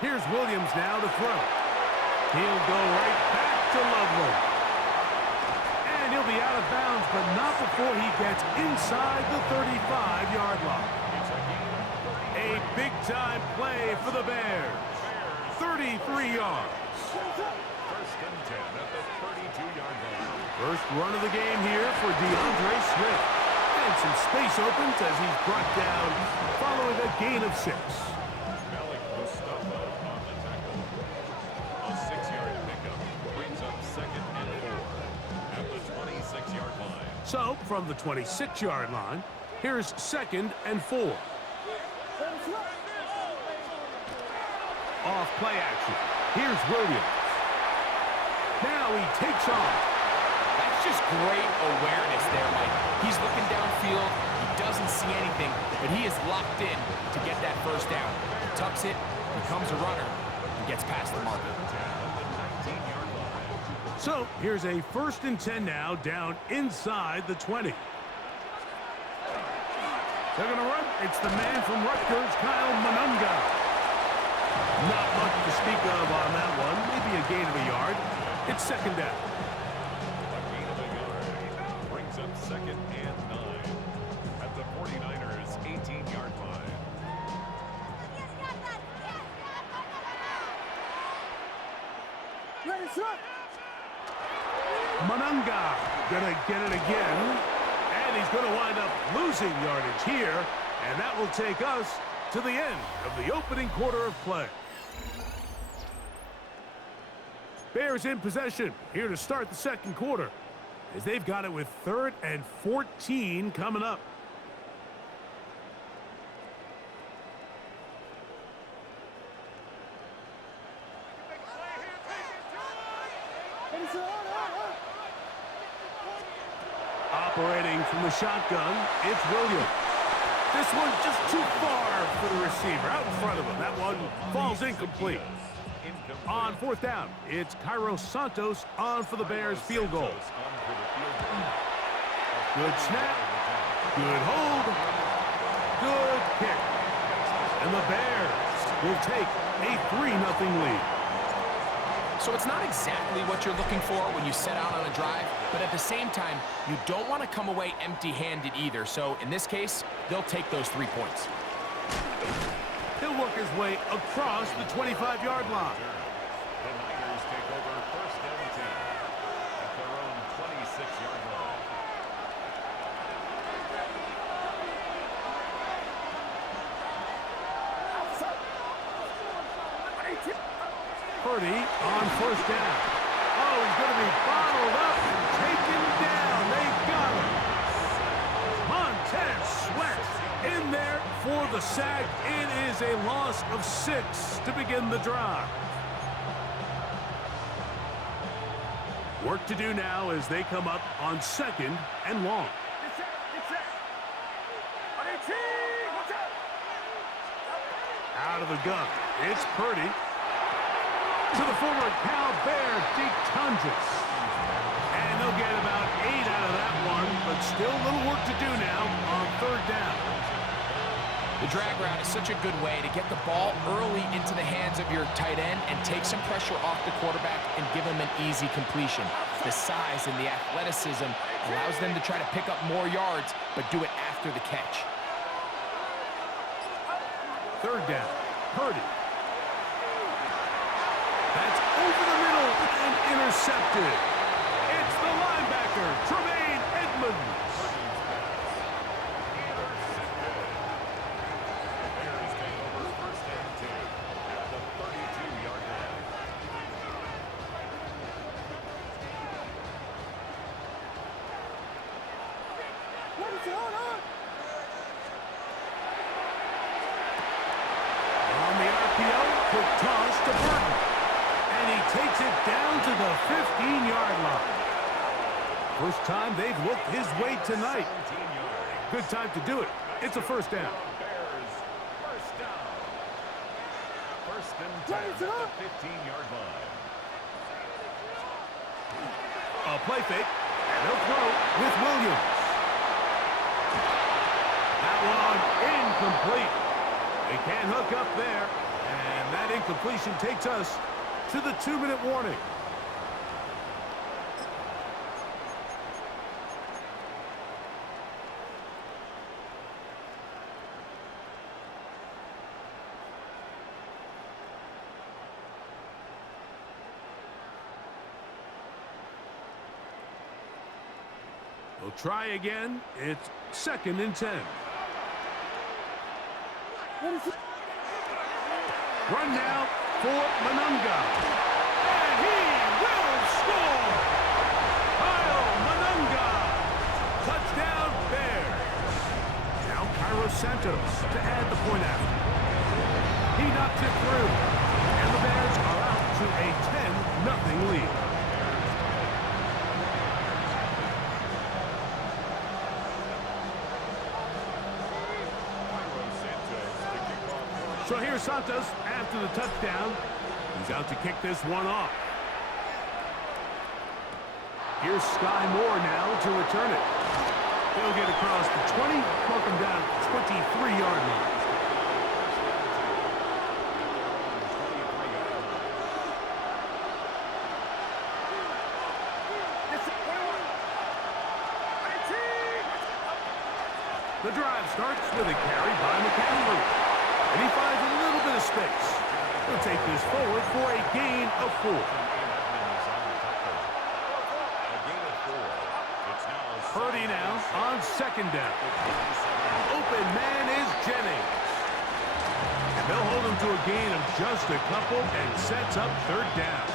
Here's Williams now to throw. He'll go right back to Lovely. And he'll be out of bounds, but not before he gets inside the 35-yard line. A big-time play for the Bears. 33 yards. First and 10 at the 32-yard line. First run of the game here for DeAndre Swift. And some space opens as he's brought down following a gain of 6. Malik Mustafa on the tackle. A 6-yard pickup brings up second and 4 at the 26-yard line. So, from the 26-yard line, here's second and 4. Off play action. Here's Williams. Now he takes off. That's just great awareness there, Mike. He's looking downfield. He doesn't see anything, but he is locked in to get that first down. Tucks it, becomes a runner, and gets past the marker. So, here's a first and 10 now, down inside the 20. They're going to run. It's the man from Rutgers, Kyle Monunga. Not much to speak of on that one. Maybe a gain of a yard. It's second down. A gain of a yard brings up second and 9 at the 49ers' 18-yard line. Monunga gonna get it again. And he's gonna wind up losing yardage here. And that will take us to the end of the opening quarter of play. Bears in possession here to start the second quarter as they've got it with 3rd and 14 coming up. Operating from the shotgun, it's Williams. This one just too far for the receiver out in front of him. That one falls incomplete. On 4th down, it's Cairo Santos on for the Bears field goal. Good snap, good hold, good kick. And the Bears will take a 3-0 lead. So it's not exactly what you're looking for when you set out on a drive, but at the same time, you don't want to come away empty-handed either. So in this case, they'll take those 3 points. He'll work his way across the 25-yard line. The Niners take over first and 10 at their own 26-yard line. Purdy on 1st down. Oh, he's going to be bottled up and taken down. They got him. Montez Sweat in there for the sack. It is a loss of 6 to begin the drive. Work to do now as they come up on 2nd and long. Out of the gun, it's Purdy. To the former Cal Bear, Deke Tundras. And they'll get about 8 out of that one, but still a little work to do now on 3rd down. The drag route is such a good way to get the ball early into the hands of your tight end and take some pressure off the quarterback and give him an easy completion. The size and the athleticism allows them to try to pick up more yards, but do it after the catch. 3rd down, Purdy. That's over the middle and intercepted. It's the linebacker, Tremaine Edmonds. Bears take over first and 10 at the 32-yard line. On the RPO, quick toss to Burton. And he takes it down to the 15-yard line. First time they've looked his way tonight. Good time to do it. It's a 1st down. Bears first down. First and 10 at the 15-yard line. A play fake, and he'll throw with Williams. That one incomplete. They can't hook up there. And that incompletion takes us to the 2-minute warning. We'll try again. It's 2nd and 10. Run now for Manunga. And he will score! Kyle Manunga! Touchdown Bears. Now Cairo Santos to add the point after. He knocks it through. And the Bears are out to a 10-0 lead. So here's Santos after the touchdown. He's out to kick this one off. Here's Sky Moore now to return it. He'll get across the 20, mark him down at the 23-yard line. The drive starts with a carry by McCaffrey. And he finds a little bit of space. He'll take this forward for a gain of 4. Purdy now on 2nd down. Open man is Jennings. And they'll hold him to a gain of just a couple and sets up 3rd down.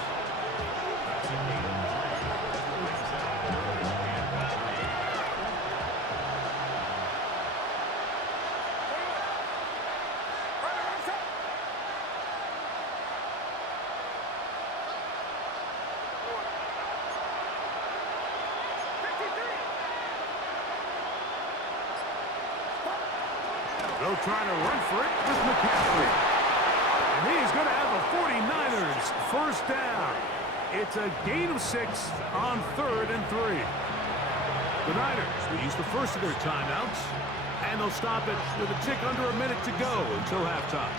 They'll try to run for it with McCaffrey. And he's going to have the 49ers 1st down. It's a gain of 6 on 3rd and 3. The Niners will use the first of their timeouts, and they'll stop it with a tick under a minute to go until halftime.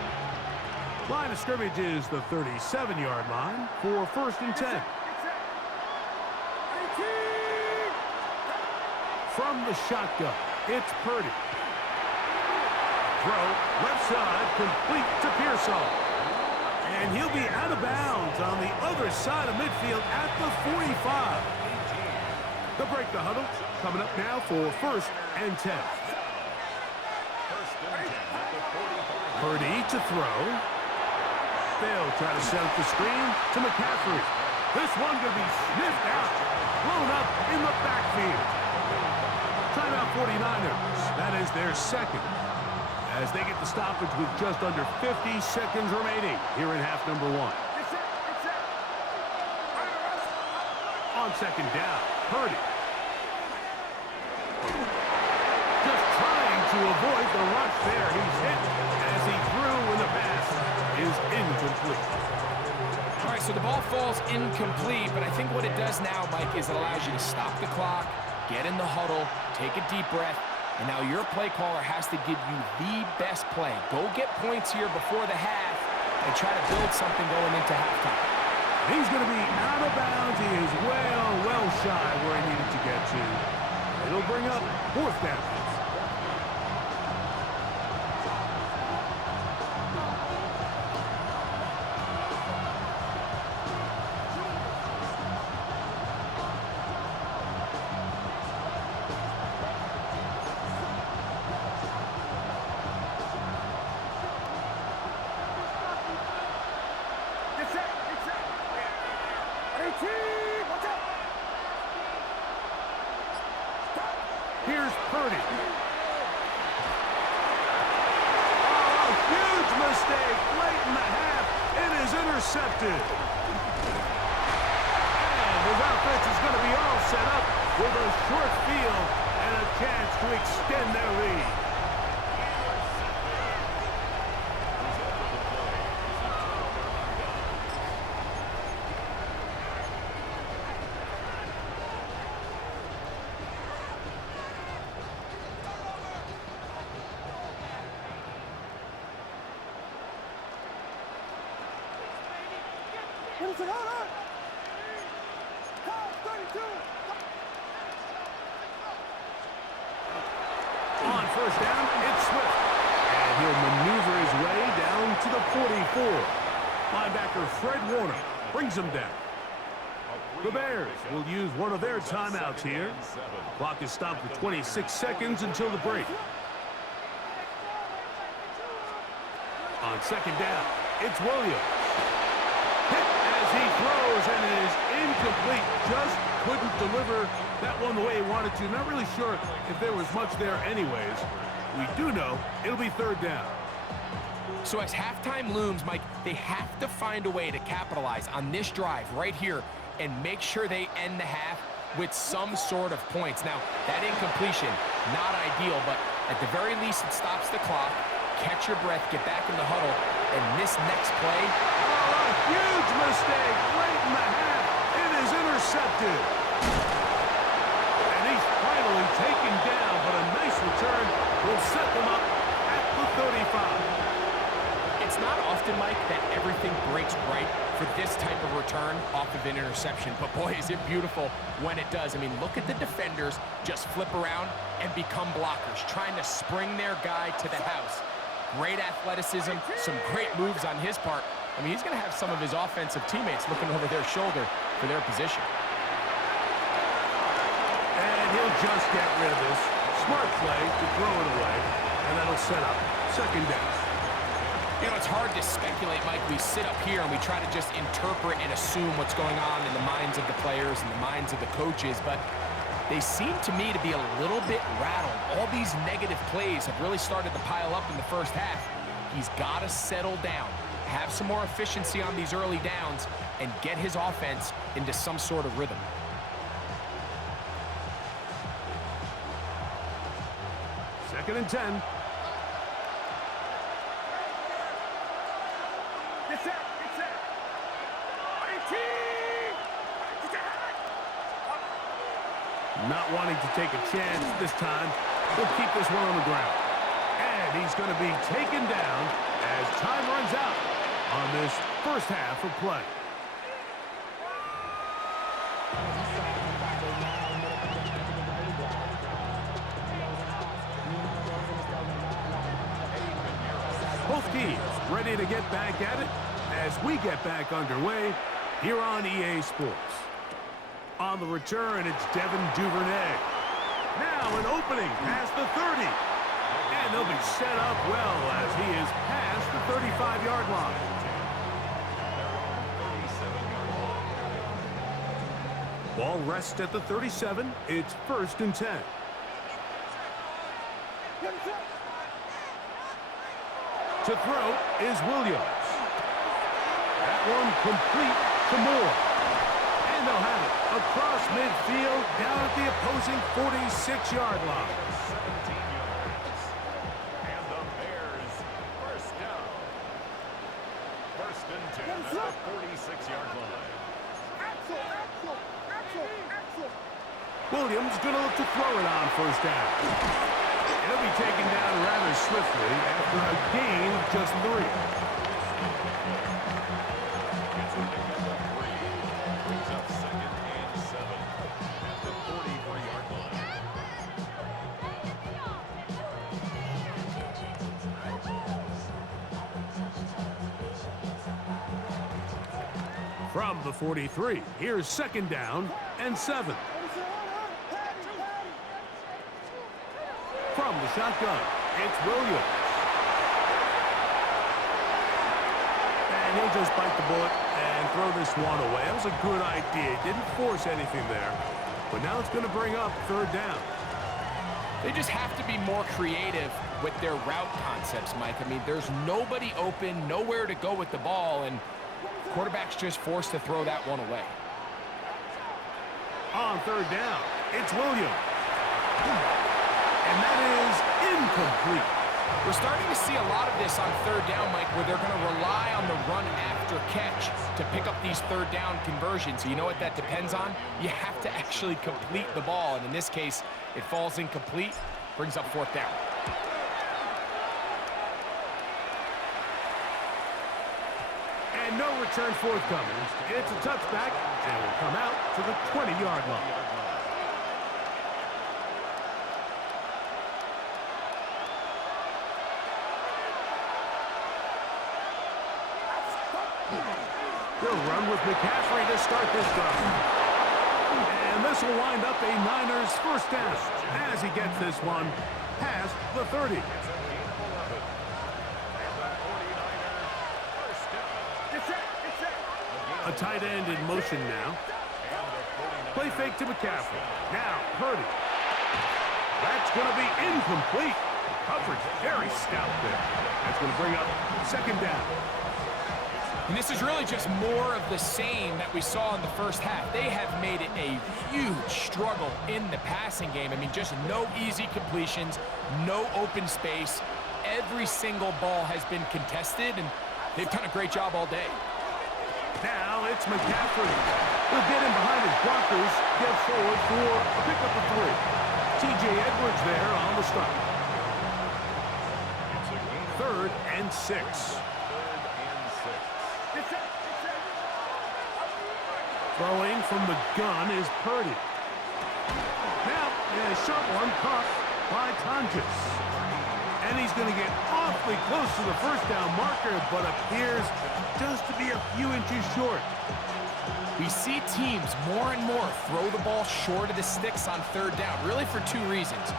Line of scrimmage is the 37-yard line for 1st and 10. From the shotgun, it's Purdy. Throw, left side, complete to Pearsall. And he'll be out of bounds on the other side of midfield at the 45. They'll break the huddle. Coming up now for 1st and 10. Purdy to throw. They'll try to set up the screen to McCaffrey. This one going to be sniffed out, blown up in the backfield. Timeout 49ers. That is their 2nd. As they get the stoppage with just under 50 seconds remaining here in half number 1. On 2nd down, Purdy. Just trying to avoid the rush there. He's hit as he threw when the pass is incomplete. All right, so the ball falls incomplete, but I think what it does now, Mike, is it allows you to stop the clock, get in the huddle, take a deep breath, and now your play caller has to give you the best play. Go get points here before the half and try to build something going into halftime. He's going to be out of bounds. He is well shy where he needed to get to. It'll bring up 4th down. Here's Purdy. Oh, huge mistake late in the half. It is intercepted. And his offense is going to be all set up with a short field and a chance to extend their lead. On first down, it's Swift. And he'll maneuver his way down to the 44. Linebacker Fred Warner brings him down. The Bears will use one of their timeouts here. Clock is stopped for 26 seconds until the break. On second down, it's Williams. Hit as he throws, and it is incomplete. Just couldn't deliver that one the way he wanted to. Not really sure if there was much there anyways. We do know it'll be third down. So as halftime looms, Mike, they have to find a way to capitalize on this drive right here and make sure they end the half with some sort of points. Now, that incompletion, not ideal, but at the very least, it stops the clock. Catch your breath, get back in the huddle, and this next play. Oh, a huge mistake late in the half. It is intercepted. And he's finally taken down, but a nice return will set them up at the 35. It's not often, Mike, that everything breaks right for this type of return off of an interception. But boy, is it beautiful when it does. I mean, look at the defenders just flip around and become blockers, trying to spring their guy to the house. Great athleticism, some great moves on his part. I mean, he's going to have some of his offensive teammates looking over their shoulder for their position. And he'll just get rid of this. Smart play to throw it away, and that'll set up second down. You know, it's hard to speculate, Mike. We sit up here and we try to just interpret and assume what's going on in the minds of the players and the minds of the coaches, but they seem to me to be a little bit rattled. All these negative plays have really started to pile up in the first half. He's got to settle down, have some more efficiency on these early downs, and get his offense into some sort of rhythm. Second and 10. Not wanting to take a chance this time. He'll keep this one on the ground. And he's going to be taken down as time runs out on this first half of play. Both teams ready to get back at it as we get back underway here on EA Sports. On the return, it's Devin Duvernay. Now an opening past the 30. And they'll be set up well as he is past the 35-yard line. Ball rests at the 37. It's first and 10. To throw is Williams. That one complete to Moore. And they'll have it across midfield down at the opposing 46-yard line. 17 yards. And the Bears first down. First and 10 at the 46-yard line. Williams going to look to throw it on first down. He'll be taken down rather swiftly after a gain of just 3. It's going to pick up 3. Brings up second and 7 at the 43-yard line. From the 43, here's second down and 7. From the shotgun, it's Williams. And he'll just bite the bullet and throw this one away. That was a good idea. Didn't force anything there. But now it's going to bring up third down. They just have to be more creative with their route concepts, Mike. I mean, there's nobody open, nowhere to go with the ball, and quarterback's just forced to throw that one away. On third down, it's Williams. And that is incomplete. We're starting to see a lot of this on third down, Mike, where they're going to rely on the run after catch to pick up these third down conversions. You know what that depends on? You have to actually complete the ball, and in this case, it falls incomplete, brings up fourth down. And no return forthcoming. It's a touchback, and will come out to the 20-yard line. He'll run with McCaffrey to start this drive. And this will wind up a Niners first down as he gets this one past the 30. A tight end in motion now. Play fake to McCaffrey. Now, Purdy. That's going to be incomplete. Coverage very stout there. That's going to bring up second down. And this is really just more of the same that we saw in the first half. They have made it a huge struggle in the passing game. I mean, just no easy completions, no open space. Every single ball has been contested, and they've done a great job all day. Now it's McCaffrey. He'll get in behind his blockers, get forward for a pickup of 3. T.J. Edwards there on the stop. 3rd and 6. Throwing from the gun is Purdy. Now, a sharp one caught by Tonjes. And he's going to get awfully close to the first down marker, but appears just to be a few inches short. We see teams more and more throw the ball short of the sticks on 3rd down, really for 2 reasons.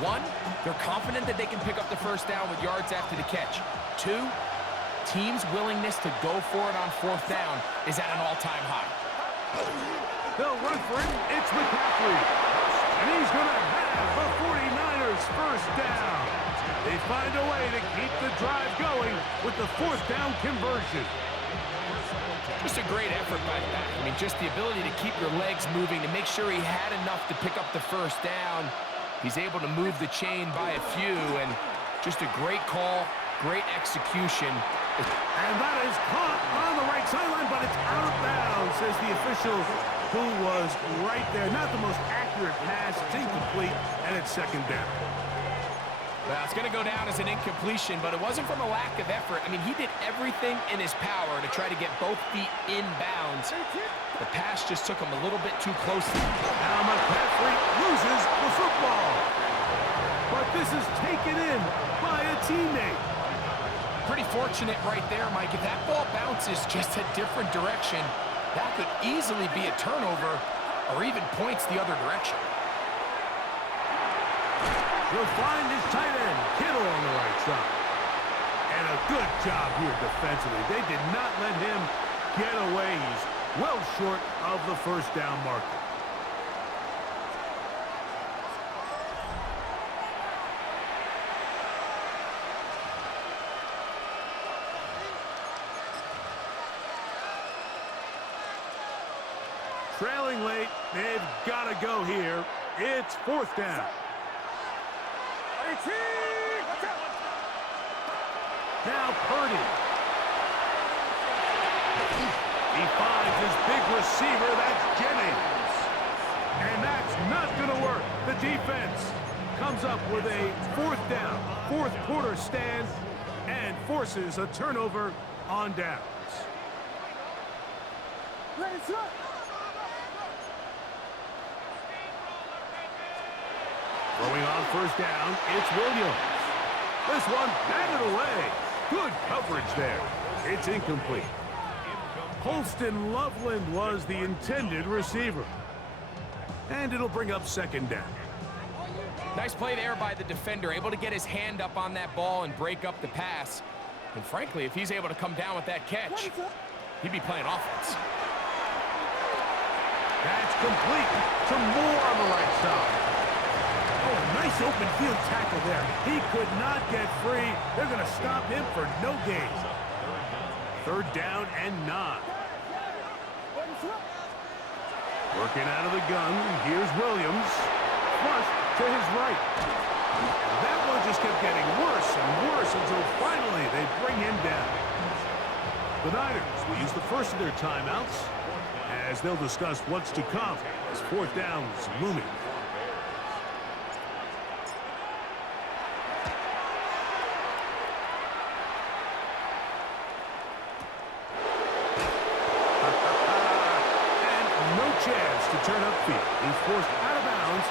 1, they're confident that they can pick up the first down with yards after the catch. 2, teams' willingness to go for it on 4th down is at an all-time high. They'll run for it. It's McCaffrey. And he's going to have the 49ers first down. They find a way to keep the drive going with the 4th down conversion. Just a great effort by the back. I mean, just the ability to keep your legs moving, to make sure he had enough to pick up the first down. He's able to move the chain by a few, and just a great call, great execution. And that is caught on the right sideline, but it's out of bounds, says the official who was right there. Not the most accurate pass. It's incomplete, and it's second down. Well, it's going to go down as an incompletion, but it wasn't from a lack of effort. I mean, he did everything in his power to try to get both feet in bounds. The pass just took him a little bit too close. Now McCaffrey loses the football. But this is taken in by a teammate. Pretty fortunate right there, Mike. If that ball bounces just a different direction, that could easily be a turnover or even points the other direction. He'll find his tight end, Kittle, on the right side. And a good job here defensively. They did not let him get away. He's well short of the first down marker. Trailing late, they've got to go here. It's 4th down. Now Purdy. He finds his big receiver, that's Jennings. And that's not going to work. The defense comes up with a 4th down, 4th quarter stand, and forces a turnover on downs. Throwing on first down, it's Williams. This one batted away. Good coverage there. It's incomplete. Holston Loveland was the intended receiver. And it'll bring up second down. Nice play there by the defender, able to get his hand up on that ball and break up the pass. And frankly, if he's able to come down with that catch, he'd be playing offense. That's complete to Moore on the right side. Oh, nice open field tackle there. He could not get free. They're going to stop him for no gain. 3rd down and 9. Working out of the gun, here's Williams. Flush to his right. And that one just kept getting worse and worse until finally they bring him down. The Niners will use the first of their timeouts as they'll discuss what's to come as 4th down is looming. return upfield. He's forced out of bounds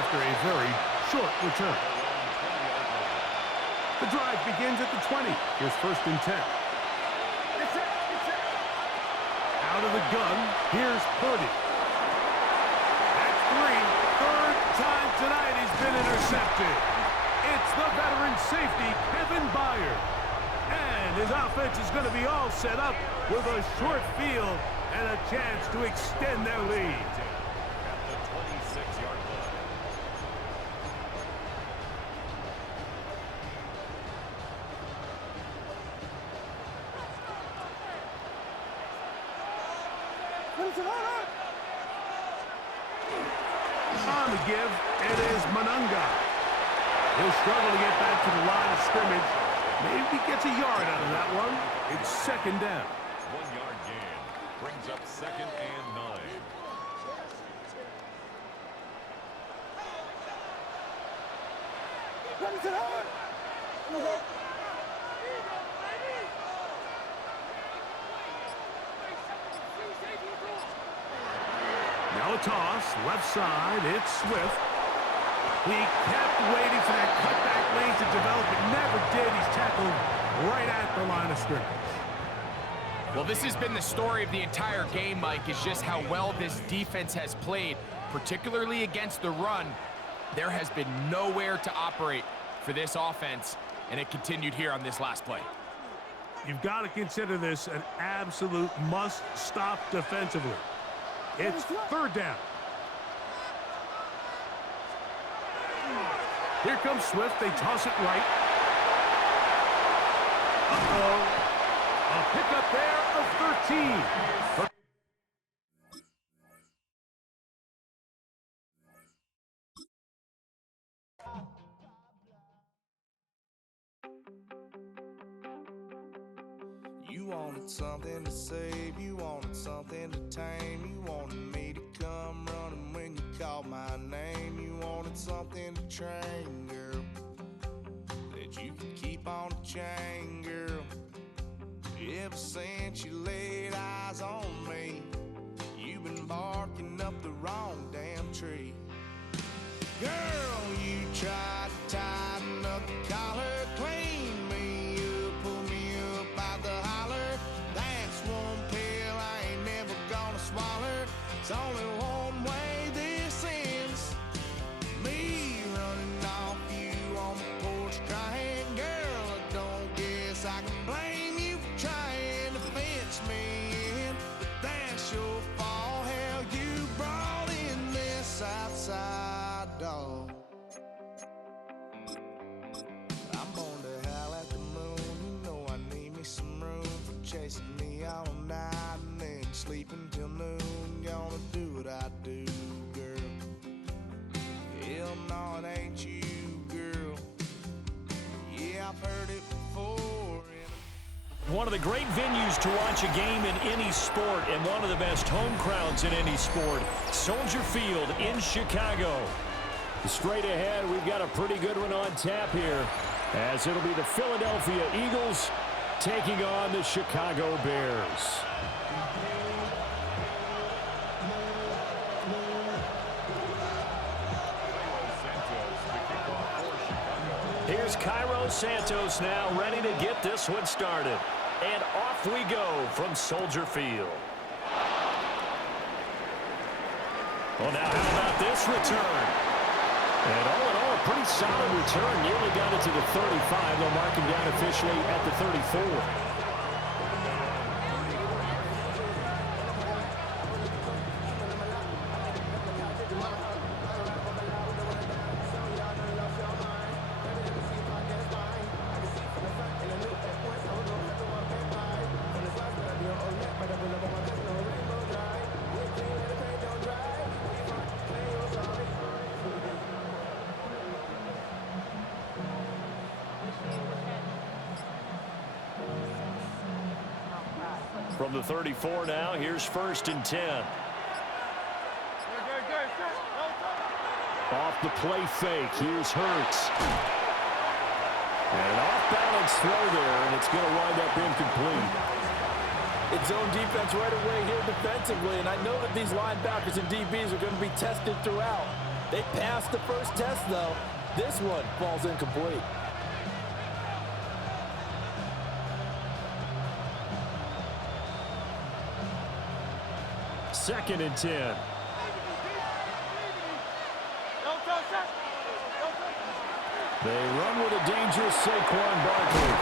after a very short return. The drive begins at the 20. Here's 1st and 10. Out of the gun, here's Purdy. At 3, third time tonight he's been intercepted. It's the veteran safety, Kevin Byard. And his offense is going to be all set up with a short field and a chance to extend their lead. At the 26-yard line. On the give, it is Monunga. He'll struggle to get back to the line of scrimmage. Maybe gets a yard out of that one. It's 2nd down. 1-yard gain brings up 2nd and 9. Now a toss, left side, it's Swift. He kept waiting for that cutback lane to develop. It never did. He's tackled right at the line of scrimmage. Well, this has been the story of the entire game, Mike, is just how well this defense has played, particularly against the run. There has been nowhere to operate for this offense, and it continued here on this last play. You've got to consider this an absolute must-stop defensively. It's 3rd down. Here comes Swift. They toss it right. Uh-oh. A pickup there of 13. You wanted something to save, you wanted something to tame, you wanted me to come running when you called my name, you wanted something to train, girl, that you could keep on the chain, girl. Ever since you laid eyes on me, you've been barking up the wrong damn tree. Girl, you tried to tighten up the collar, clean me up, pull me up out the holler. That's one pill I ain't never gonna swallow. It's only one way this ends. Me running off you on the porch crying. Girl, I don't guess I can blame you for trying to fence me in. But that's your fault, hell, you brought in this outside dog. I'm born to howl at the moon. You know I need me some room for chasing me all night and then sleeping till noon. Gonna do what I do, girl. Hell no, it ain't you, girl. Yeah, I've heard it before. One of the great venues to watch a game in any sport and one of the best home crowds in any sport. Soldier Field in Chicago. Straight ahead, we've got a pretty good one on tap here, as it'll be the Philadelphia Eagles taking on the Chicago Bears. Here's Cairo Santos now ready to get this one started. And off we go from Soldier Field. Well, now how about this return? And all in all, a pretty solid return. Nearly got it to the 35. They'll mark him down officially at the 34. From the 34 now, here's 1st and 10. Off the play fake, here's Hurts. And an off-balance throw there, and it's going to wind up incomplete. It's zone defense right away here defensively, and I know that these linebackers and DBs are going to be tested throughout. They passed the first test, though. This one falls incomplete. Second and 10. They run with a dangerous Saquon Barkley.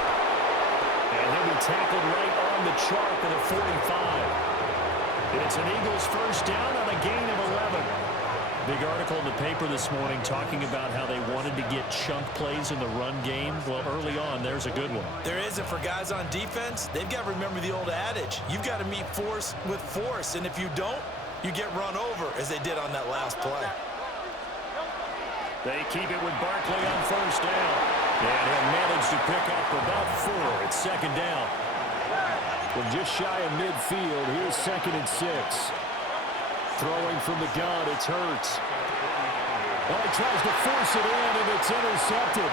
And he'll be tackled right on the chalk at the 45. It's an Eagles first down on a gain of 11. Big article in the paper this morning talking about how they wanted to get chunk plays in the run game. Well, early on, there's a good one. There isn't for guys on defense. They've got to remember the old adage. You've got to meet force with force, and if you don't, you get run over, as they did on that last play. They keep it with Barkley on first down. And he'll manage to pick up about 4. It's second down. Well, just shy of midfield. Here's second and 6. Throwing from the gun, it's Hurts. Oh, he tries to force it in, and it's intercepted.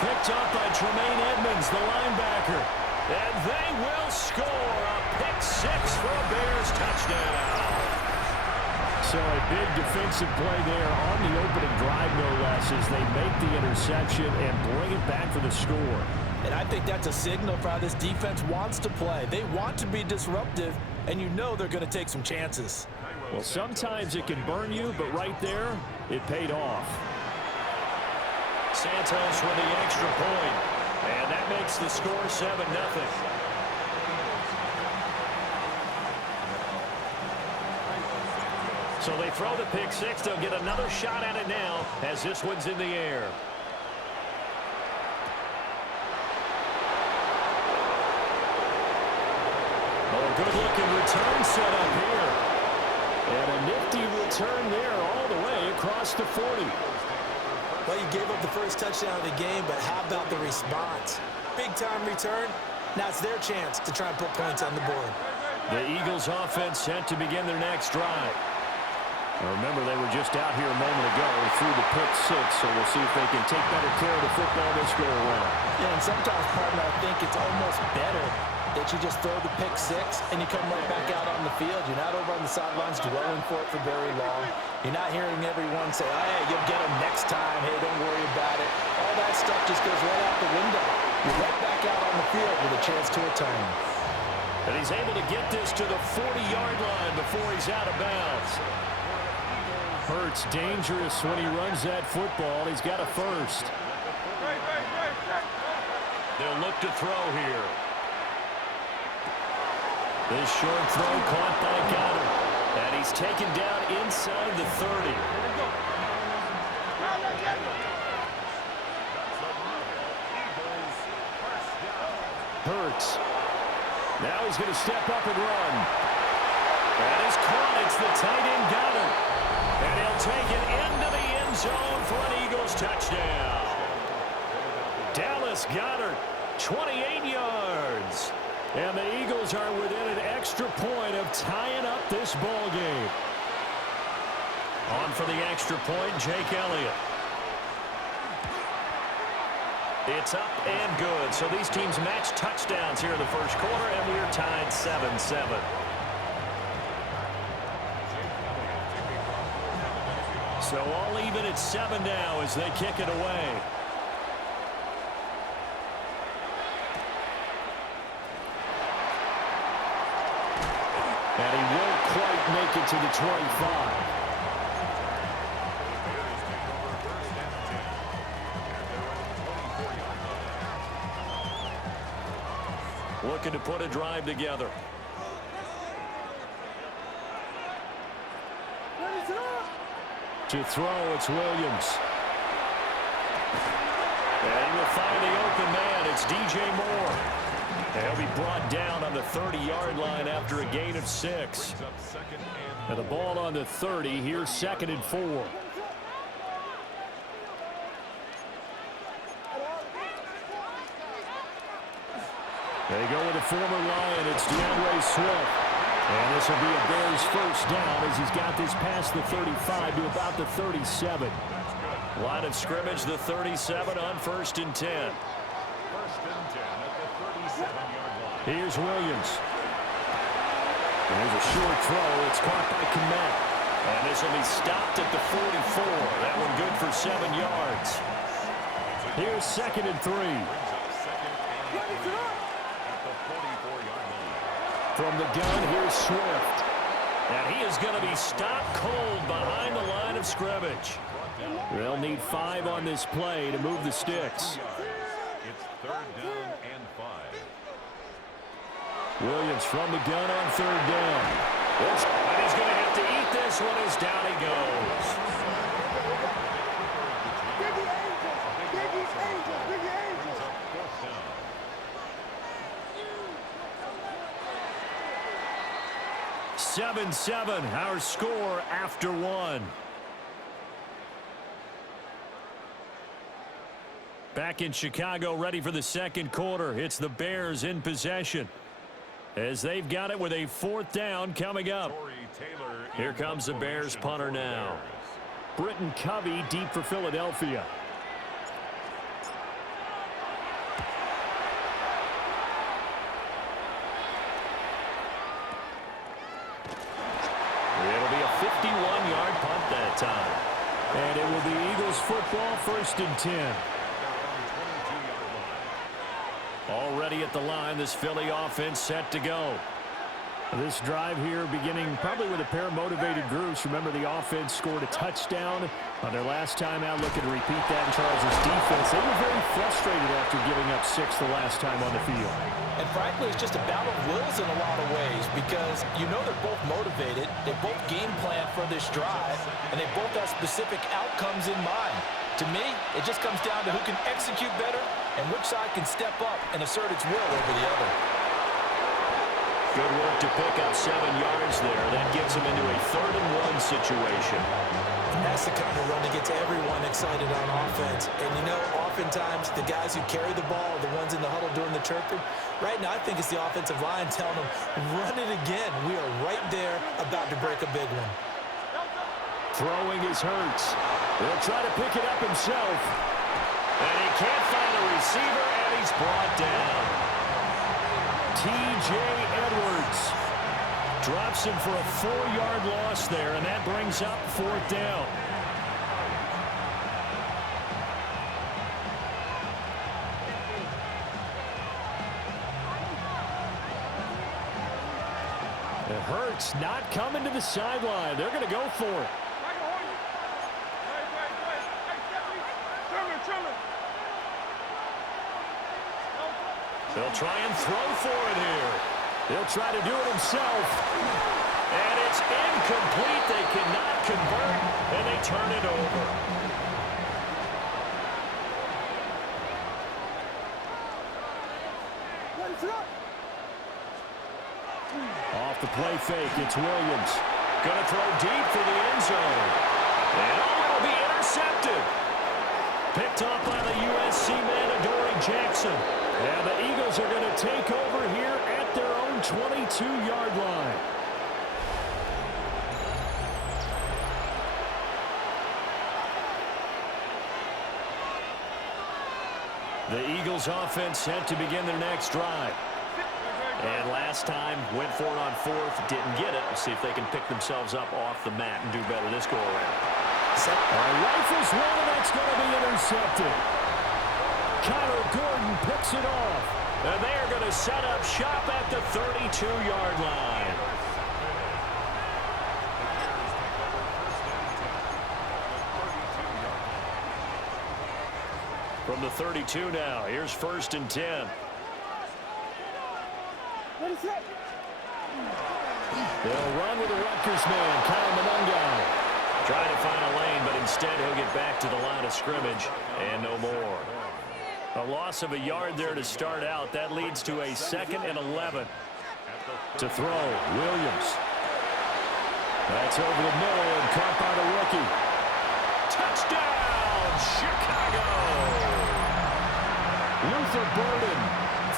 Picked up by Tremaine Edmonds, the linebacker. And they will score a pick 6 for a Bears touchdown. So a big defensive play there on the opening drive, no less, as they make the interception and bring it back for the score. And I think that's a signal for how this defense wants to play. They want to be disruptive, and you know they're going to take some chances. Well, sometimes it can burn you, but right there, it paid off. Santos with the extra point, and that makes the score 7-0. So they throw the pick 6. They'll get another shot at it now as this one's in the air. Oh, good-looking return set up here. And a nifty return there all the way across the 40. Well, you gave up the first touchdown of the game, but how about the response? Big-time return. Now it's their chance to try and put points on the board. The Eagles offense set to begin their next drive. Remember, they were just out here a moment ago through the pick 6, so we'll see if they can take better care of the football this go around. Yeah, and sometimes, partner, I think it's almost better that you just throw the pick 6 and you come right back out on the field. You're not over on the sidelines dwelling for it for very long. You're not hearing everyone say, oh, hey, you'll get them next time. Hey, don't worry about it. All that stuff just goes right out the window. You're right back out on the field with a chance to atone. And he's able to get this to the 40-yard line before he's out of bounds. Hurts dangerous when he runs that football. He's got a first. They'll look to throw here. This short throw caught by Goddard. And he's taken down inside the 30. Hurts. Now he's going to step up and run. That is caught. It's the tight end Goddard. And he'll take it into the end zone for an Eagles touchdown. Dallas Goedert, 28 yards. And the Eagles are within an extra point of tying up this ball game. On for the extra point, Jake Elliott. It's up and good. So these teams match touchdowns here in the first quarter, and we're tied 7-7. So all even at 7 now as they kick it away. And he won't quite make it to the 25. Looking to put a drive together. To throw, it's Williams. And he will find the open man. It's DJ Moore. And he'll be brought down on the 30-yard line after a gain of 6. And the ball on the 30. Here's 2nd and 4. They go with a former Lion. It's DeAndre Swift. And this will be a Bears first down as he's got this past the 35 to about the 37. Line of scrimmage, the 37 on 1st and 10. First and 10 at the 37-yard line. Here's Williams. There's a short throw. It's caught by Kmet. And this will be stopped at the 44. That one good for 7 yards. Here's 2nd and 3. From the gun, here's Swift. And he is going to be stopped cold behind the line of scrimmage. They'll need 5 on this play to move the sticks. It's 3rd down and 5. Williams from the gun on 3rd down. And he's going to have to eat this one as down he goes. Seven, our score after 1. Back in Chicago, ready for the 2nd quarter. It's the Bears in possession, as they've got it with a 4th down coming up. Here comes the Bears punter now. Britton Covey deep for Philadelphia. It'll be a 51-yard punt that time. And it will be Eagles football, 1st and 10. Already at the line, this Philly offense set to go. This drive here beginning probably with a pair of motivated groups. Remember, the offense scored a touchdown on their last time out. Looking to repeat that in Charles' defense. They were very frustrated after giving up 6 the last time on the field. And frankly, it's just a battle of wills in a lot of ways, because you know they're both motivated. They both game plan for this drive, and they both have specific outcomes in mind. To me, it just comes down to who can execute better and which side can step up and assert its will over the other. Good work to pick up 7 yards there. That gets them into a 3rd and 1 situation. And that's the kind of run that gets everyone excited on offense. And you know, oftentimes the guys who carry the ball are the ones in the huddle doing the chirping. Right now, I think it's the offensive line telling them, run it again. We are right there about to break a big one. Throwing is Hurts. He'll try to pick it up himself. And he can't find a receiver, and he's brought down. T.J. Edwards drops him for a 4-yard loss there, and that brings up 4th down. It hurts not coming to the sideline. They're going to go for it. They'll try and throw for it here. He'll try to do it himself. And it's incomplete. They cannot convert, and they turn it over. Off the play fake, it's Williams. Going to throw deep for the end zone. And it'll be intercepted. Picked off by the USC man, Adoree Jackson. And the Eagles are going to take over here at their own 22-yard line. The Eagles offense set to begin their next drive. And last time, went for it on 4th, didn't get it. We'll see if they can pick themselves up off the mat and do better this go-around. Rifles one, and that's going to be intercepted. Connor Gordon picks it off. And they are going to set up shop at the 32-yard line. From the 32 now, here's 1st and 10. They'll run with the Rutgers man, Kyle Monungai. Trying to find a lane, but instead he'll get back to the line of scrimmage and no more. A loss of a yard there to start out. That leads to a 2nd and 11. To throw, Williams. That's over the middle and caught by the rookie. Touchdown, Chicago! Luther Burden,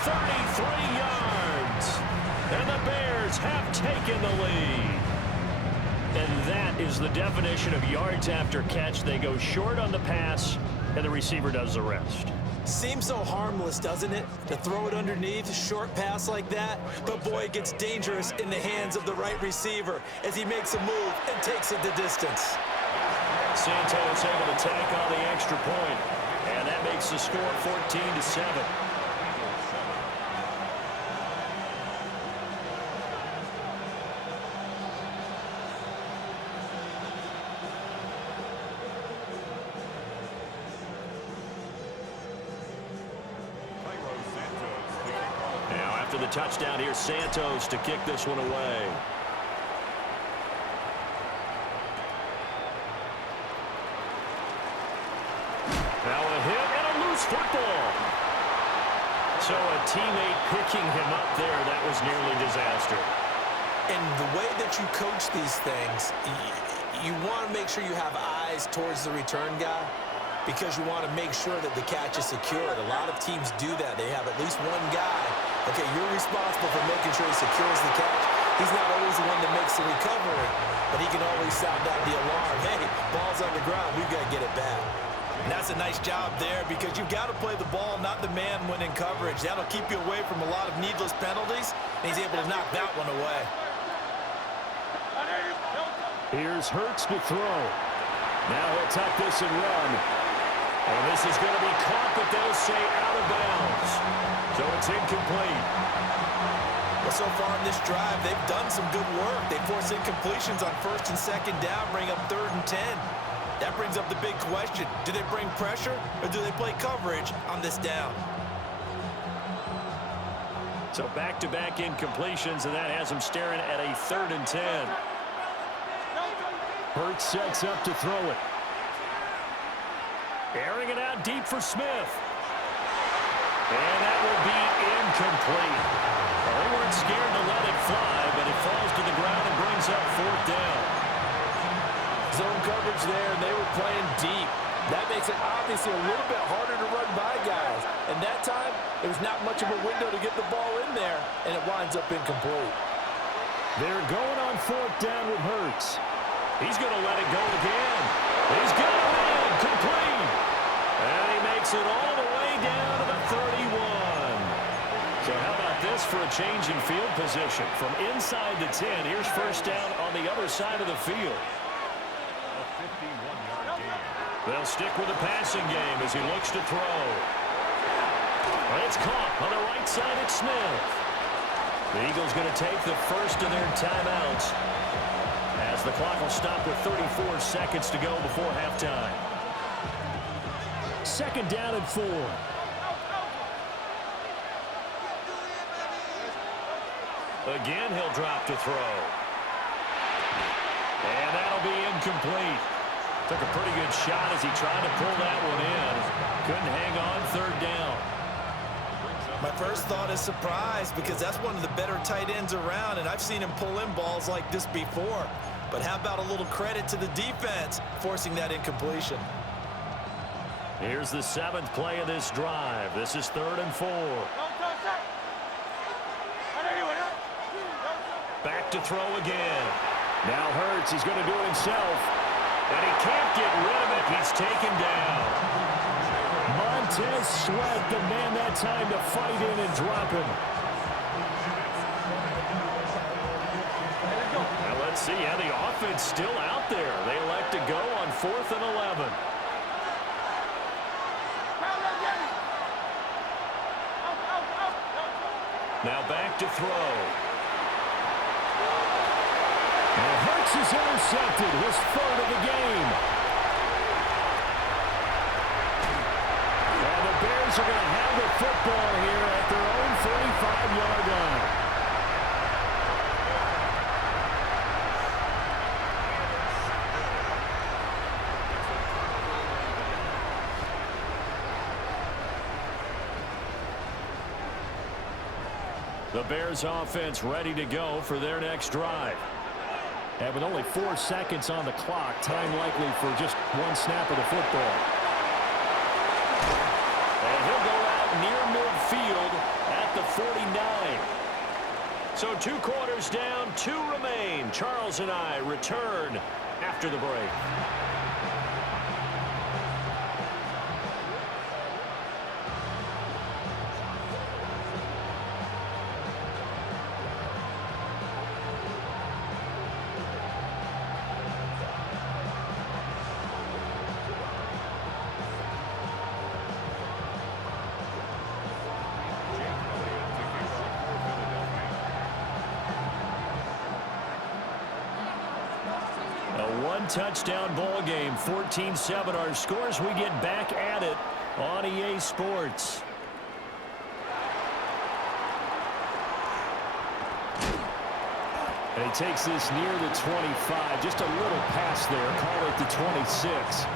33 yards. And the Bears have taken the lead. And that is the definition of yards after catch. They go short on the pass, and the receiver does the rest. Seems so harmless, doesn't it? To throw it underneath, a short pass like that. But boy, it gets dangerous in the hands of the right receiver as he makes a move and takes it the distance. Santos able to tack on the extra point, and that makes the score 14-7. Now after the touchdown, here's Santos to kick this one away. Now a hit and a loose football. So a teammate picking him up there, that was nearly disaster. And the way that you coach these things, you want to make sure you have eyes towards the return guy because you want to make sure that the catch is secured. A lot of teams do that. They have at least one guy. Okay, you're responsible for making sure he secures the catch. He's not always the one that makes the recovery, but he can always sound out the alarm. Hey, ball's on the ground. We've got to get it back. And that's a nice job there because you've got to play the ball, not the man when in coverage. That'll keep you away from a lot of needless penalties, and he's able to knock that one away. Here's Hurts to throw. Now he'll tuck this and run. And this is going to be caught, but they'll say out of bounds. So it's incomplete. Well, so far in this drive, they've done some good work. They force incompletions on 1st and 2nd down, bring up 3rd and 10. That brings up the big question. Do they bring pressure or do they play coverage on this down? So back-to-back incompletions, and that has them staring at a 3rd and 10. Hurts sets up to throw it. Airing it out deep for Smith. And that will be incomplete. Well, they weren't scared to let it fly, but it falls to the ground and brings up 4th down. Zone coverage there, and they were playing deep. That makes it obviously a little bit harder to run by guys. And that time, it was not much of a window to get the ball in there, and it winds up incomplete. They're going on 4th down with Hurts. He's going to let it go again. He's got a man, complete. And he makes it all the way down to the 31. So how about this for a change in field position? From inside the 10, here's 1st down on the other side of the field. A 51-yard gain. They'll stick with the passing game as he looks to throw. It's caught on the right side at Smith. The Eagles going to take the first of their timeouts as the clock will stop with 34 seconds to go before halftime. 2nd down and 4. Again, he'll drop to throw. And that'll be incomplete. Took a pretty good shot as he tried to pull that one in. Couldn't hang on 3rd down. My first thought is surprise because that's one of the better tight ends around, and I've seen him pull in balls like this before. But how about a little credit to the defense forcing that incompletion? Here's the 7th play of this drive. This is 3rd and 4. Back to throw again. Now Hurts, he's going to do it himself. And he can't get rid of it. He's taken down. Montez Sweat, the man that time to fight in and drop him. Now let's see. Yeah, the offense still out there. They elect to go on 4th and 11. Now back to throw. And Hurts is intercepted, his 3rd of the game. And the Bears are going to have the football here at their own 45-yard line. The Bears offense ready to go for their next drive. And with only 4 seconds on the clock, time likely for just one snap of the football. And he'll go out near midfield at the 49. So 2 quarters down, 2 remain. Charles and I return after the break. one-touchdown ball game. 14-7 our scores. We get back at it on EA Sports. And he takes this near the 25. Just a little pass there. Call it the 26.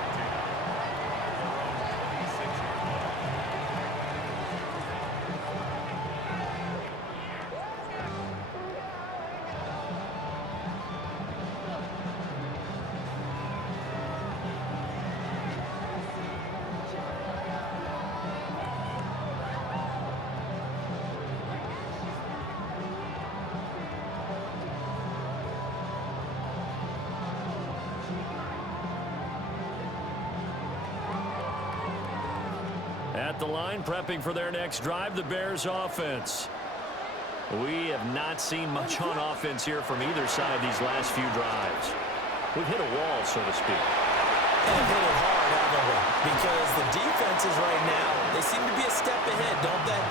At the line, prepping for their next drive, the Bears offense. We have not seen much on offense here from either side these last few drives. We've hit a wall, so to speak. And hit it hard, haven't we? Because the defenses right now, they seem to be a step ahead, don't they?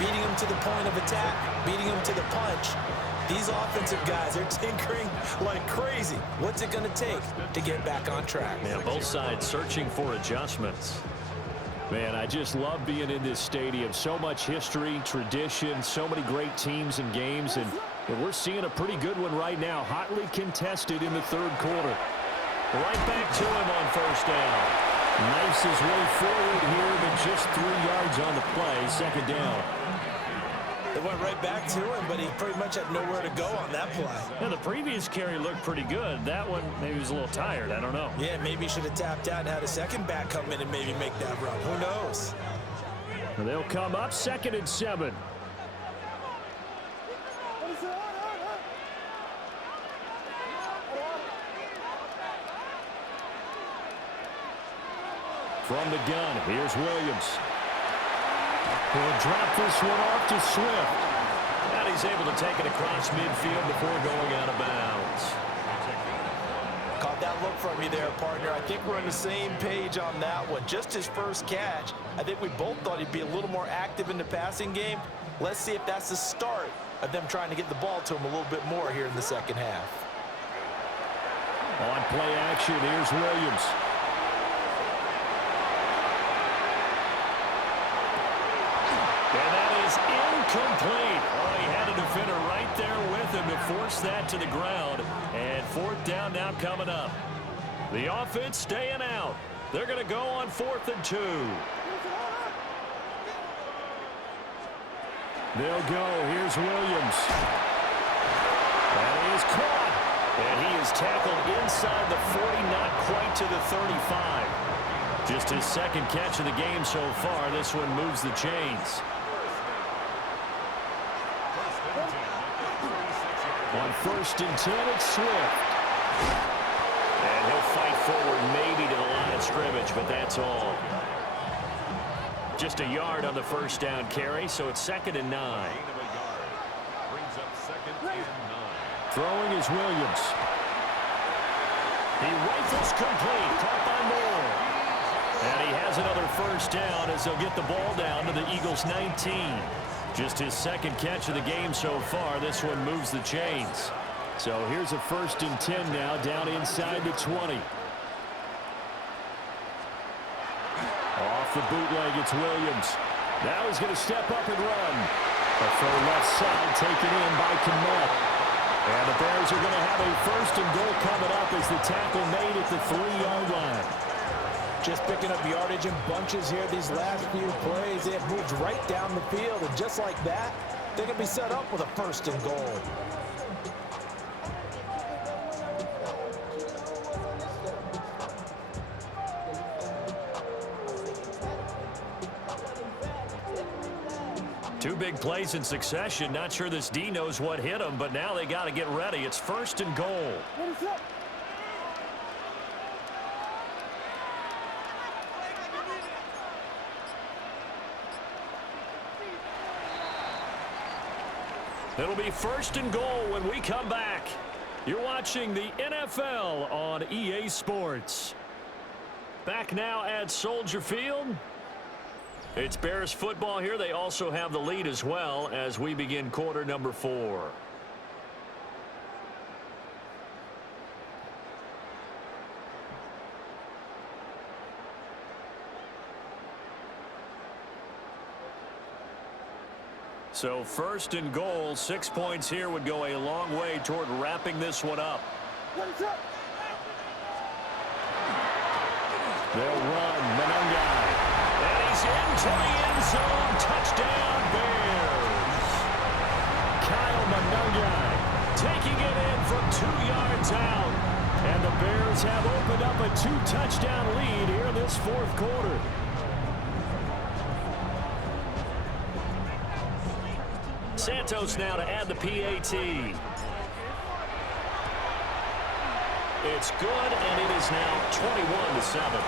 Beating them to the point of attack, beating them to the punch. These offensive guys are tinkering like crazy. What's it going to take to get back on track? Yeah, both sides searching for adjustments. Man, I just love being in this stadium. So much history, tradition, so many great teams and games, and we're seeing a pretty good one right now. Hotly contested in the third quarter. Right back to him on first down. Knifes his way forward here, but just 3 yards on the play. Second down. It went right back to him, but he pretty much had nowhere to go on that play. Yeah, the previous carry looked pretty good. That one, maybe he was a little tired. I don't know. Yeah, maybe he should have tapped out and had a second back come in and maybe make that run. Who knows? And they'll come up 2nd and 7. From the gun, here's Williams. He'll drop this one off to Swift. And he's able to take it across midfield before going out of bounds. Caught that look from you there, partner. I think we're on the same page on that one. Just his first catch. I think we both thought he'd be a little more active in the passing game. Let's see if that's the start of them trying to get the ball to him a little bit more here in the second half. On play action, here's Williams. And that is incomplete. Oh, he had a defender right there with him to force that to the ground. And 4th down now coming up. The offense staying out. They're going to go on 4th and 2. They'll go. Here's Williams. That is caught. And he is tackled inside the 40, not quite to the 35. Just his second catch of the game so far. This one moves the chains. On 1st and 10, it's Swift. And he'll fight forward maybe to the line of scrimmage, but that's all. Just a yard on the first down carry, so it's 2nd and 9. Brings up 2nd and 9. Throwing is Williams. He rifles complete. Caught by Moore. And he has another first down as they'll get the ball down to the Eagles' 19. Just his second catch of the game so far. This one moves the chains. So here's a 1st and 10 now down inside the 20. Off the bootleg, it's Williams. Now he's going to step up and run. A throw left side taken in by Kmet. And the Bears are going to have a 1st and goal coming up as the tackle made at the 3-yard line. Just picking up yardage in bunches here these last few plays. They have moved right down the field, and just like that, they're going to be set up with a 1st and goal. Two big plays in succession. Not sure this D knows what hit him, but now they got to get ready. It's 1st and goal. It'll be 1st and goal when we come back. You're watching the NFL on EA Sports. Back now at Soldier Field. It's Bears football here. They also have the lead as well as we begin quarter number 4. So first and goal, 6 points here would go a long way toward wrapping this one up. They'll run, Manungai. And he's into the end zone. Touchdown, Bears. Kyle Manungai taking it in from 2 yards out. And the Bears have opened up a 2-touchdown lead here in this fourth quarter. Santos now to add the PAT. It's good, and it is now 21-7.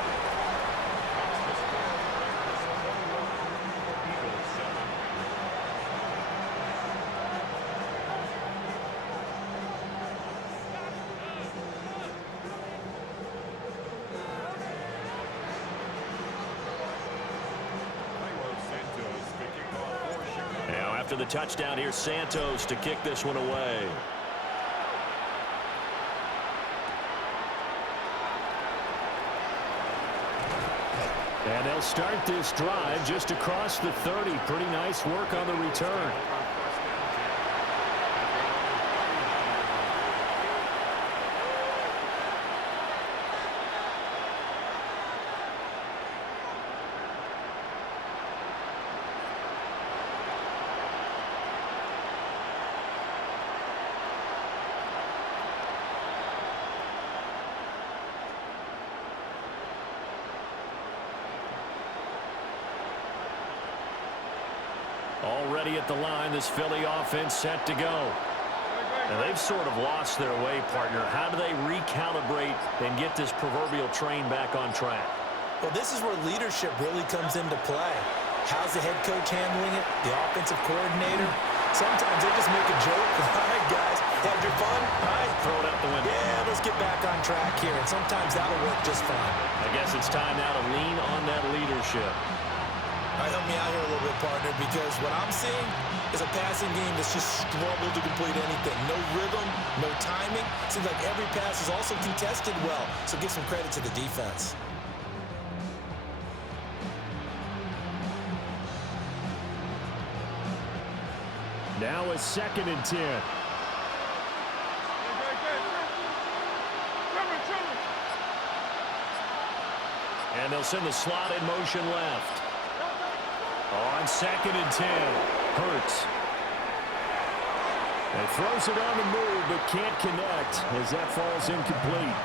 Now after the touchdown, here's Santos to kick this one away. And they'll start this drive just across the 30. Pretty nice work on the return. Already at the line, this Philly offense set to go. And they've sort of lost their way, partner. How do they recalibrate and get this proverbial train back on track? Well, this is where leadership really comes into play. How's the head coach handling it? The offensive coordinator? Sometimes they just make a joke. All right, guys, had your fun? All right. Throw it out the window. Yeah, let's get back on track here. And sometimes that'll work just fine. I guess it's time now to lean on that leadership. All right, help me out here a little bit, partner, because what I'm seeing is a passing game that's just struggled to complete anything. No rhythm, no timing. Seems like every pass is also contested well, so give some credit to the defense. Now it's 2nd and 10. And they'll send the slot in motion left. On 2nd and 10, Hurts. And throws it on the move, but can't connect as that falls incomplete.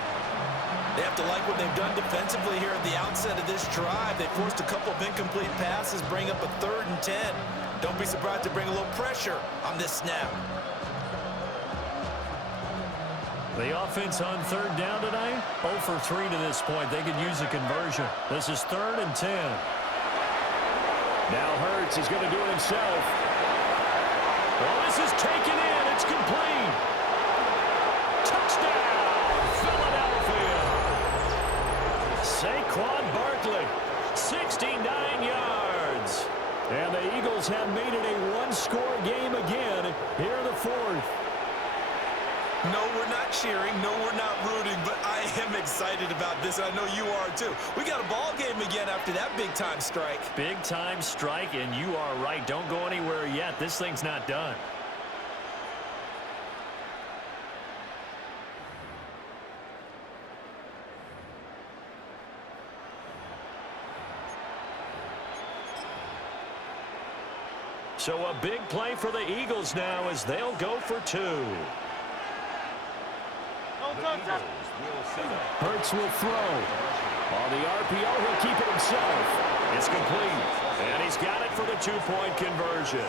They have to like what they've done defensively here at the outset of this drive. They forced a couple of incomplete passes, bring up a 3rd and 10. Don't be surprised to bring a little pressure on this snap. The offense on 3rd down tonight, 0 for 3 to this point. They could use a conversion. This is 3rd and 10. Now Hurts is going to do it himself. Well, this is taken in. It's complete. Touchdown, Philadelphia. Saquon Barkley, 69 yards. And the Eagles have made it a one-score game again here in the 4th. No, we're not cheering. No, we're not rooting, but I am excited about this. I know you are too. We got a ball game again after that big-time strike. Big-time strike, and you are right. Don't go anywhere yet. This thing's not done. So a big play for the Eagles now as they'll go for 2. Hurts will throw. On the RPO, he'll keep it himself. It's complete. And he's got it for the 2-point conversion.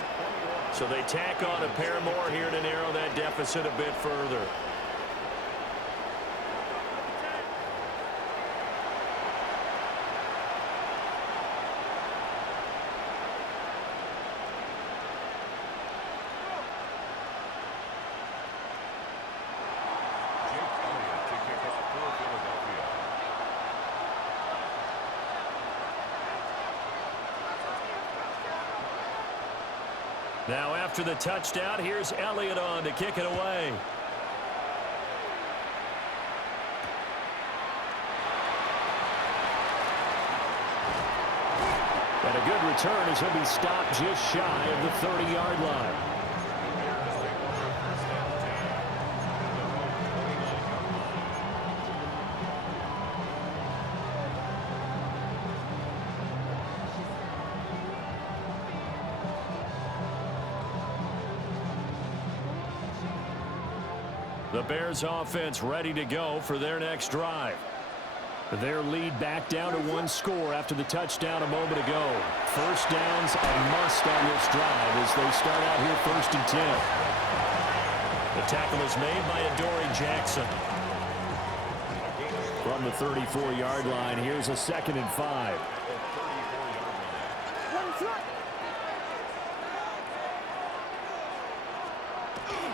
So they tack on a pair more here to narrow that deficit a bit further. Now after the touchdown, here's Elliott on to kick it away. And a good return as he'll be stopped just shy of the 30-yard line. The Bears offense ready to go for their next drive. Their lead back down to one score after the touchdown a moment ago. First down's a must on this drive as they start out here 1st and 10. The tackle is made by Adoree Jackson. From the 34-yard line, here's a 2nd and 5.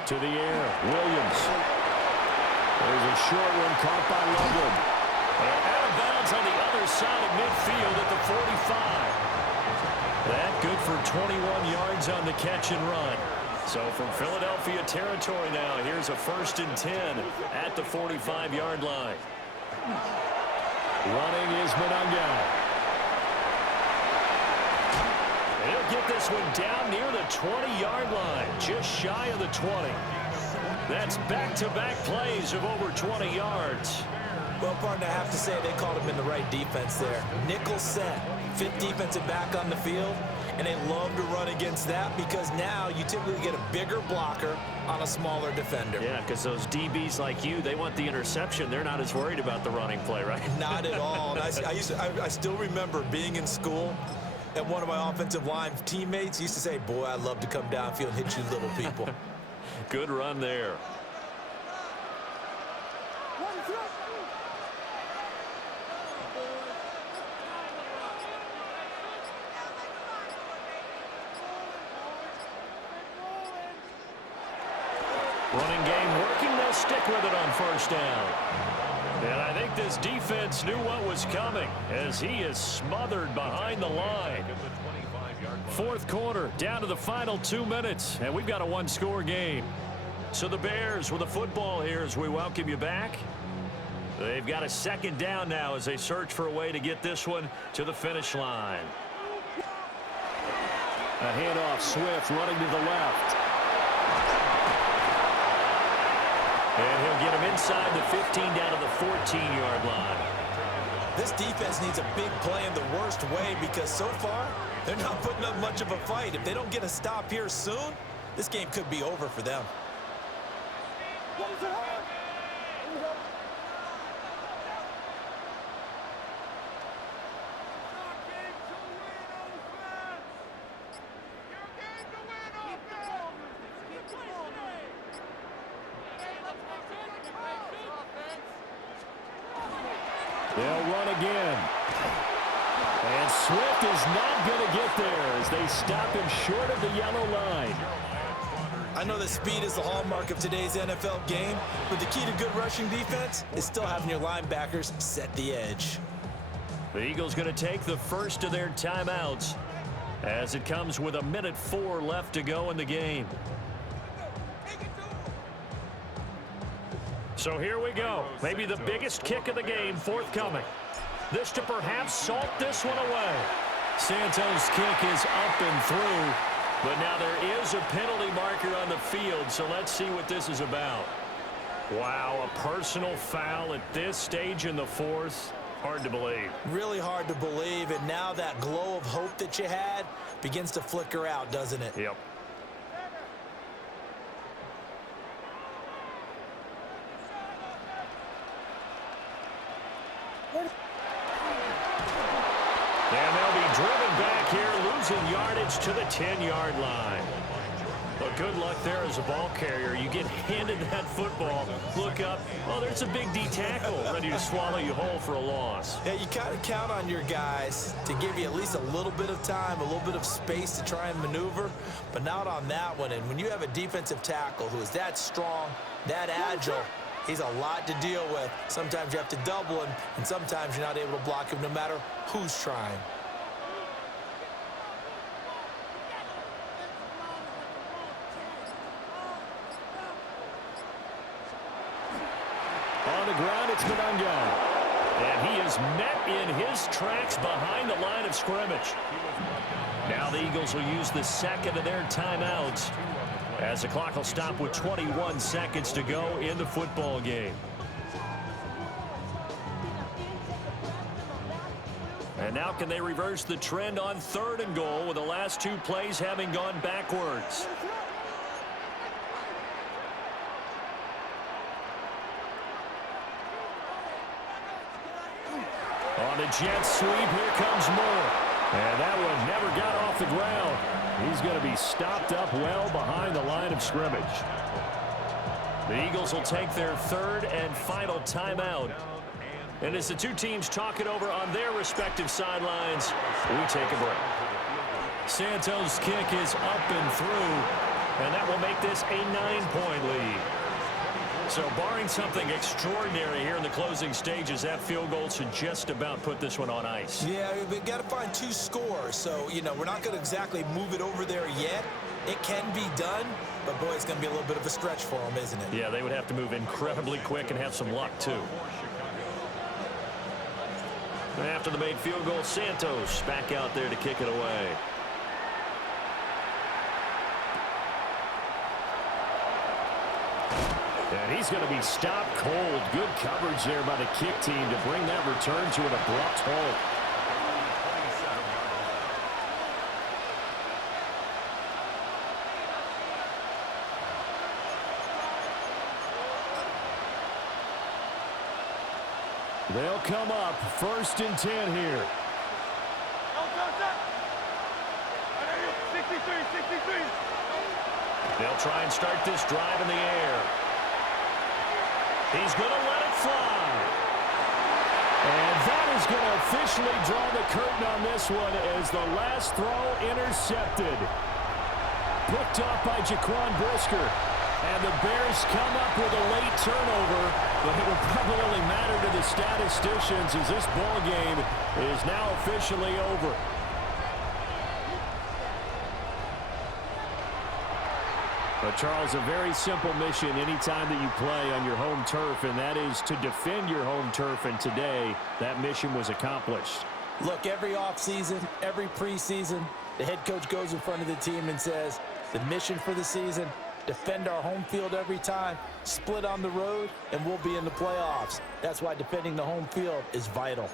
To the air, Williams. There's a short one caught by Loveland. And out of bounds on the other side of midfield at the 45. That good for 21 yards on the catch and run. So from Philadelphia territory now, here's a 1st and 10 at the 45-yard line. Running is Monunga. He'll get this one down near the 20-yard line, just shy of the 20. That's back-to-back plays of over 20 yards. Well, partner, I have to say they called him in the right defense there. Nickel set, 5th defensive back on the field, and they love to run against that because now you typically get a bigger blocker on a smaller defender. Yeah, because those DBs like you, they want the interception. They're not as worried about the running play, right? Not at all. And I still remember being in school, and one of my offensive line teammates used to say, boy, I'd love to come downfield and hit you little people. Good run there. Running game working, they'll stick with it on 1st down. And I think this defense knew what was coming as he is smothered behind the line. 4th quarter, down to the final 2 minutes, and we've got a one-score game. So the Bears with the football here as we welcome you back. They've got a 2nd down now as they search for a way to get this one to the finish line. A handoff, Swift running to the left. And he'll get him inside the 15 down to the 14-yard line. This defense needs a big play in the worst way because so far they're not putting up much of a fight. If they don't get a stop here soon, this game could be over for them. They'll run again. And Swift is not going to get there as they stop him short of the yellow line. I know that speed is the hallmark of today's NFL game, but the key to good rushing defense is still having your linebackers set the edge. The Eagles going to take the first of their timeouts as it comes with 1:04 left to go in the game. So here we go. Maybe the biggest kick of the game forthcoming. This to perhaps salt this one away. Santos' kick is up and through, but now there is a penalty marker on the field, so let's see what this is about. Wow, a personal foul at this stage in the 4th. Hard to believe. Really hard to believe, and now that glow of hope that you had begins to flicker out, doesn't it? Yep. And they'll be driven back here, losing yardage to the 10-yard line. Well, good luck there as a ball carrier. You get handed that football, look up, oh, there's a big D tackle ready to swallow you whole for a loss. Yeah, you kind of count on your guys to give you at least a little bit of time, a little bit of space to try and maneuver, but not on that one. And when you have a defensive tackle who is that strong, that agile, he's a lot to deal with. Sometimes you have to double him, and sometimes you're not able to block him no matter who's trying. On the ground, it's Monunga. And he is met in his tracks behind the line of scrimmage. Now the Eagles will use the second of their timeouts as the clock will stop with 21 seconds to go in the football game. And now can they reverse the trend on 3rd and goal with the last 2 plays having gone backwards? On the jet sweep, here comes Moore. And that one never got off the ground. He's going to be stopped up well behind the line of scrimmage. The Eagles will take their 3rd and final timeout. And as the two teams talk it over on their respective sidelines, we take a break. Santos' kick is up and through, and that will make this a 9-point lead. So barring something extraordinary here in the closing stages, that field goal should just about put this one on ice. Yeah, we've got to find 2 scores. So, you know, we're not going to exactly move it over there yet. It can be done, but, boy, it's going to be a little bit of a stretch for them, isn't it? Yeah, they would have to move incredibly quick and have some luck, too. And after the made field goal, Santos back out there to kick it away. And he's going to be stopped cold. Good coverage there by the kick team to bring that return to an abrupt halt. They'll come up 1st and 10 here. 63. They'll try and start this drive in the air. He's going to let it fly. And that is going to officially draw the curtain on this one as the last throw intercepted. Picked off by Jaquan Brisker. And the Bears come up with a late turnover, but it will probably only matter to the statisticians as this ball game is now officially over. But, Charles, a very simple mission anytime that you play on your home turf, and that is to defend your home turf, and today that mission was accomplished. Look, every offseason, every preseason, the head coach goes in front of the team and says, the mission for the season, defend our home field every time, split on the road, and we'll be in the playoffs. That's why defending the home field is vital.